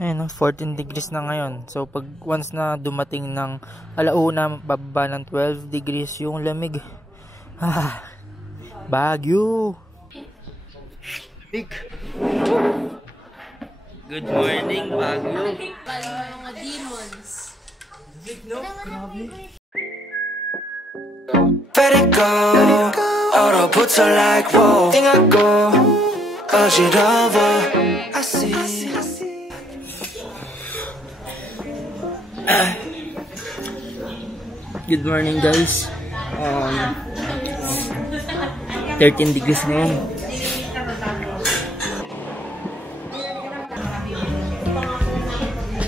Ayun, 14 degrees na ngayon. So, pag once na dumating ng alauna, bababa ng 12 degrees yung lamig. Baguio! Good morning, Baguio! Mga demons. Let it go. 얼어붙어 like whoa. 띵하고 어지러워. I see. Good morning, guys. 13 degrees ngayon.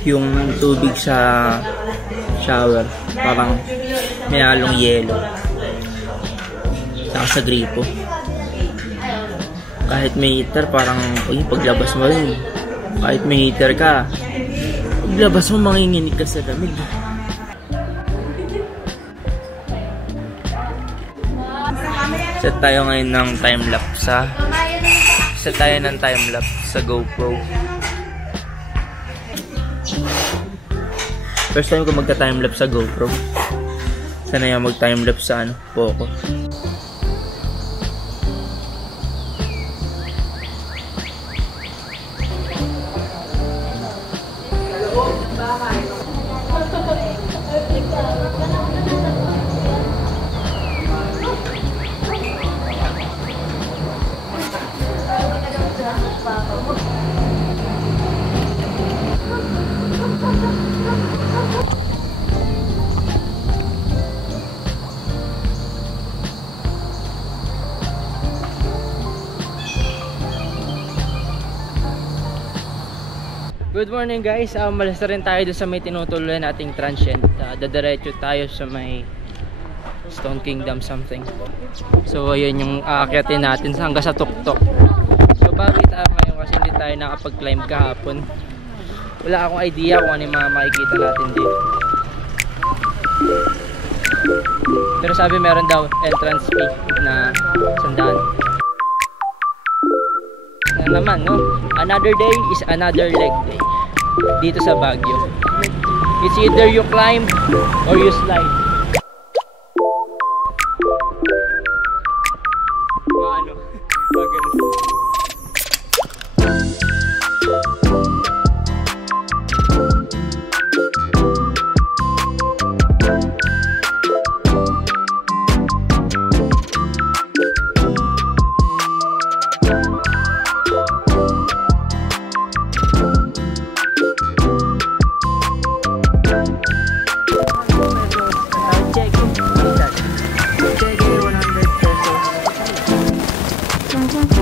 Yung tubig sa shower parang may halong yelo, saka sa gripo. Kahit may heater, parang paglabas mo rin, kahit may heater ka, paglabas mo manginginig ka sa lamig. Set tayo ngayon ng time-lapse Set tayo ng time-lapse sa GoPro. First time ko magta-time-lapse sa GoPro. Sana yung mag-time-lapse sa Poco. Good morning, guys. Malas na rin tayo doon sa may tinutuloy nating transient. Dadiretso tayo sa may Stone Kingdom something. So ayun yung aakyatin natin hanggang sa tuktok. So bawi tayo ngayon kasi hindi tayo nakapag-climb kahapon. Wala akong idea kung ano yung mga makikita natin dito. Pero sabi meron daw entrance fee na 100. Na naman, no? Another day is another leg day dito sa Baguio. It's either you climb or you slide. Ano?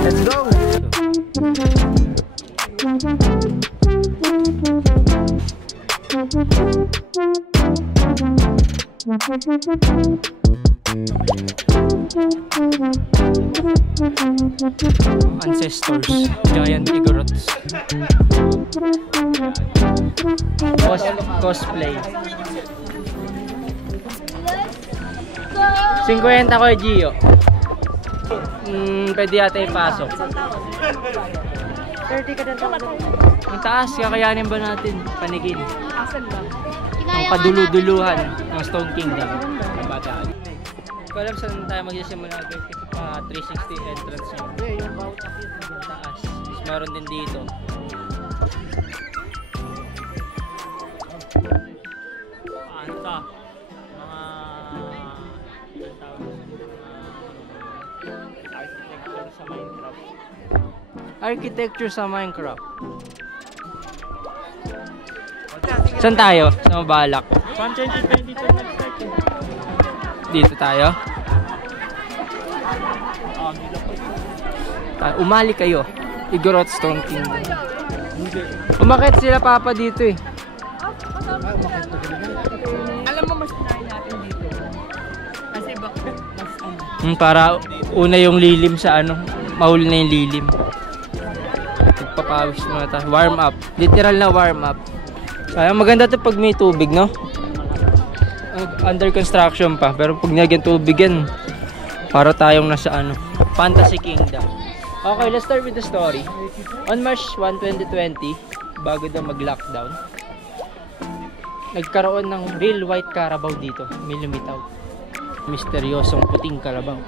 Let's go! Ancestors, giant igorots. Cosplay. 50 ko Gio. Pwede yata ipasok. 30 ka na talaga. Ang taas, kakayanin ba natin panigin? Asan ba? Ang paduluduluhan ng Stone Kingdom. Hindi ko alam saan tayo magsisimula guys, kasi pa 360 entrance nyo. Yung bawat akit ng Taas. Meron din dito. Ano to? Architecture sa Minecraft. Saan tayo? Sa Mabalak. Dito tayo. Umali kayo. Igorot Stone Kingdom. Umakit sila papa dito eh. Alam mo, mas pinahin natin dito. Kasi bakit mas Para una yung lilim sa mahuli na yung lilim. Papawis muna tayo. Warm up. Literal na warm up. Sayang, maganda to pag may tubig, no? Under construction pa. Pero pag nilagyan tubig yan, para tayong nasa Fantasy Kingdom. Okay, let's start with the story. On March 1, 2020, bago daw mag-lockdown. Nagkaroon ng real white Carabao dito. May lumitaw. Misteryosong puting Carabao.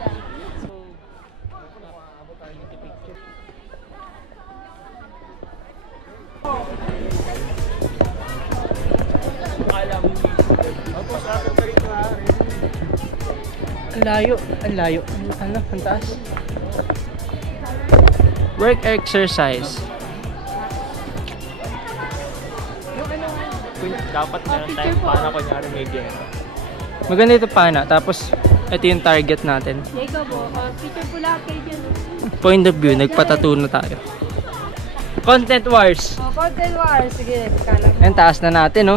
Ang layo, ang layo. Ano, ang taas. Work exercise. Dapat meron tayong pana kunyari may gera. Maganda ito pana. Tapos, ito yung target natin. Ikaw po, picture po lahat kayo dyan. Point of view, nagpatattoo na tayo. Content wars. Oh, content war. Sige, kalang. Ayan, taas na natin, no?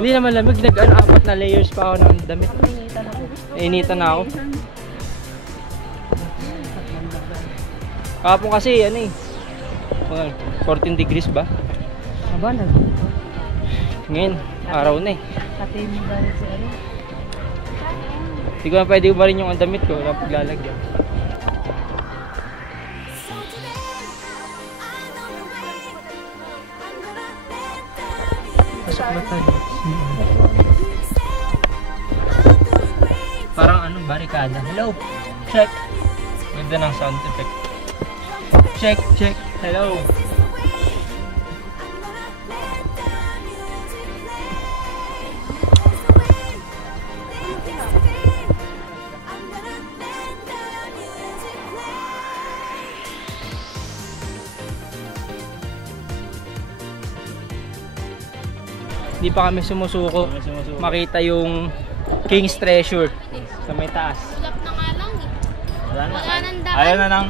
Hindi naman lamig. Nag-apat na layers pa ako ng damit. Initan na ako. Kapon kasi, ano eh. 14 degrees ba? Aba, Ngayon, araw na eh. Katay mo ba rin si ano? Hindi ko na pwede ba rin yung damit ko. Wala paglalagyan. Pasok ba tayo? Parang ano, barikada. Hello! Check! Ganda ng sound effect. Check! Check! Hello! Hindi pa kami sumusuko makita yung King's Treasure sa may taas. Ulap na nga lang eh. Wala na. Wala nang daan. Ayaw na ng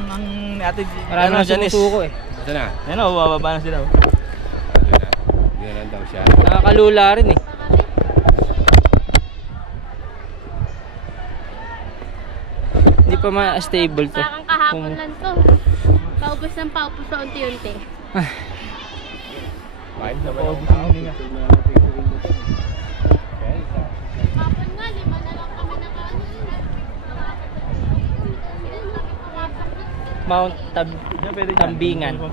ate. Marami na sumusuko eh. Ito na. Ayun o, bababa na sila. Hindi na lang daw siya. Nakakalula rin eh. Hindi pa ma-stable to. Parang kahapon lang to. Paubos ng paubos sa unti-unti. Kahit na ba yung Kahapon nga, 5 na lang kami nakaano. Mount Tambingan. 16,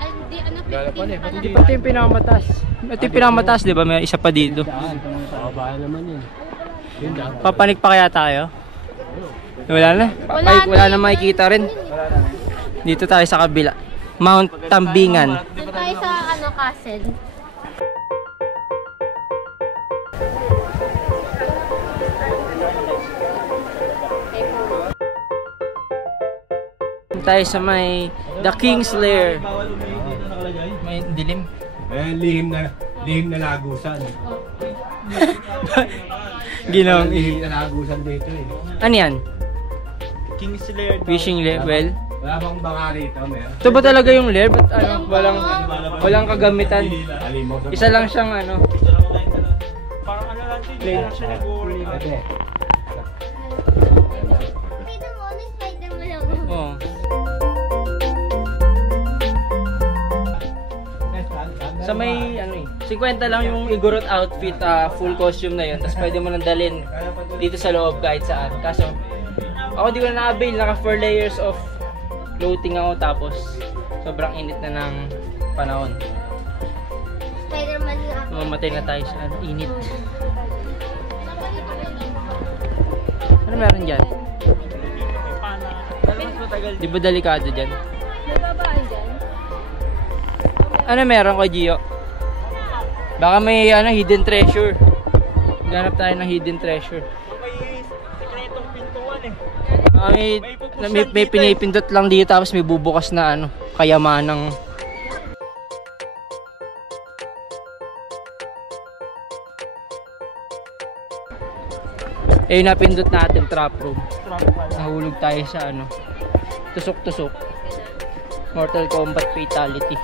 ay hindi, ano, 15 pa lang. Hindi pa ito yung pinakamatas. Ito yung pinakamatas, di ba? May isa pa dito. Papanik pa kaya tayo? Wala na. Wala na makikita rin. Dito tayo sa kabila. Mount Tambingan. Doon tayo sa ano, castle. Tayo sa may The King's Lair. May dilim. Ayan, lihim na lagusan. Ginawang Lihim na lagusan dito eh. ano yan? King's Lair. Fishing well? Wala bang banga rito, meron? Ito ba talaga yung lair? Ba't ano? Walang kagamitan. Alimaw sa Isa lang siyang ano. Parang ano lang din. Hindi lang siya nag-worry. Pwede. Spider mo lang. Oo. Sa may ano eh, 50 lang yung Igorot outfit, full costume na yun. Tapos pwede mo nang dalhin dito sa loob kahit saan. Kaso, ako di ko na na-avail. Naka 4 layers of clothing ako, tapos sobrang init na ng panahon. Spider-Man yung ako. Mamatay na tayo sa ano, init. Ano meron dyan? Di ba delikado dyan? May babae dyan? Ano meron ko, Gio? Baka may ano, hidden treasure. Ganap tayo ng hidden treasure. May sekretong pintuan eh. May pinipindot lang dito, tapos may bubukas na ano, kayamanang. Eh, napindot natin trap room. Nahulog tayo sa ano, tusok-tusok. Mortal Kombat fatality.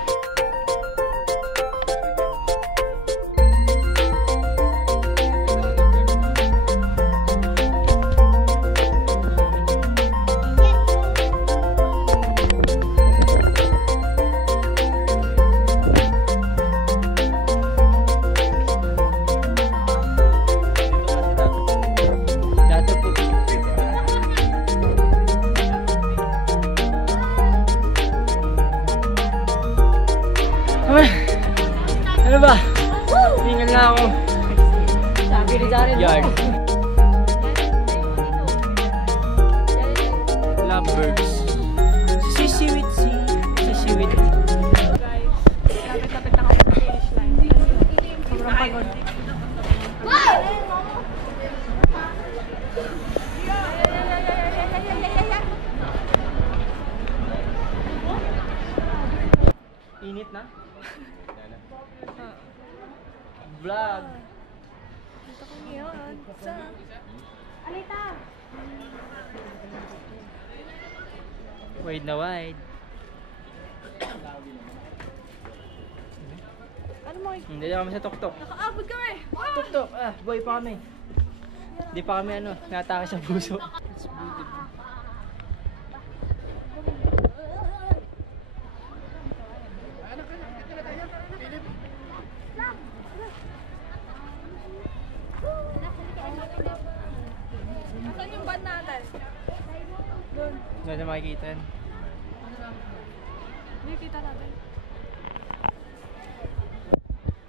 Ano ba? Tingnan na ako. Sabi ni Darren. Yard. Lovebirds. Sisiwit. Sisiwit. Guys, lapit-lapit na ako sa finish line. Sobrang pagod. Init na? Vlog. Dito ko ngayon sa... Alita! Wide na wide. Ano mo? Hindi na kami sa tuktok. Nakaabot kami! Tuktok! Ah, boy pa kami. Hindi pa kami natake sa puso. It's beautiful. Saan yung van natin? Doon. Doon na makikita yan. Hindi kita natin.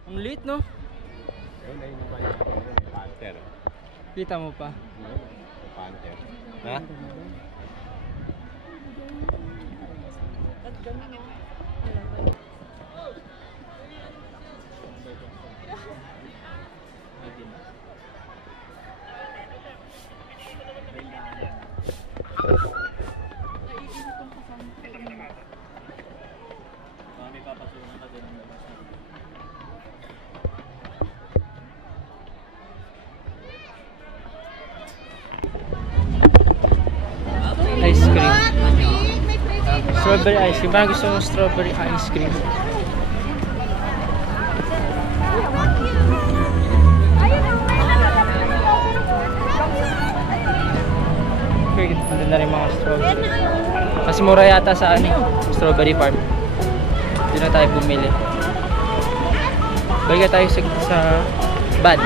Ang lit, no? Ayun na yung pala. Panther. Kita mo pa. Panther. Ha? At gano'n, no? Ice cream. Strawberry ice cream. Parang gusto mong strawberry ice cream. Okay, ganda na rin mga strawberry. Mas mura yata sa strawberry farm. Doon na tayo bumili. Balik tayo sa van.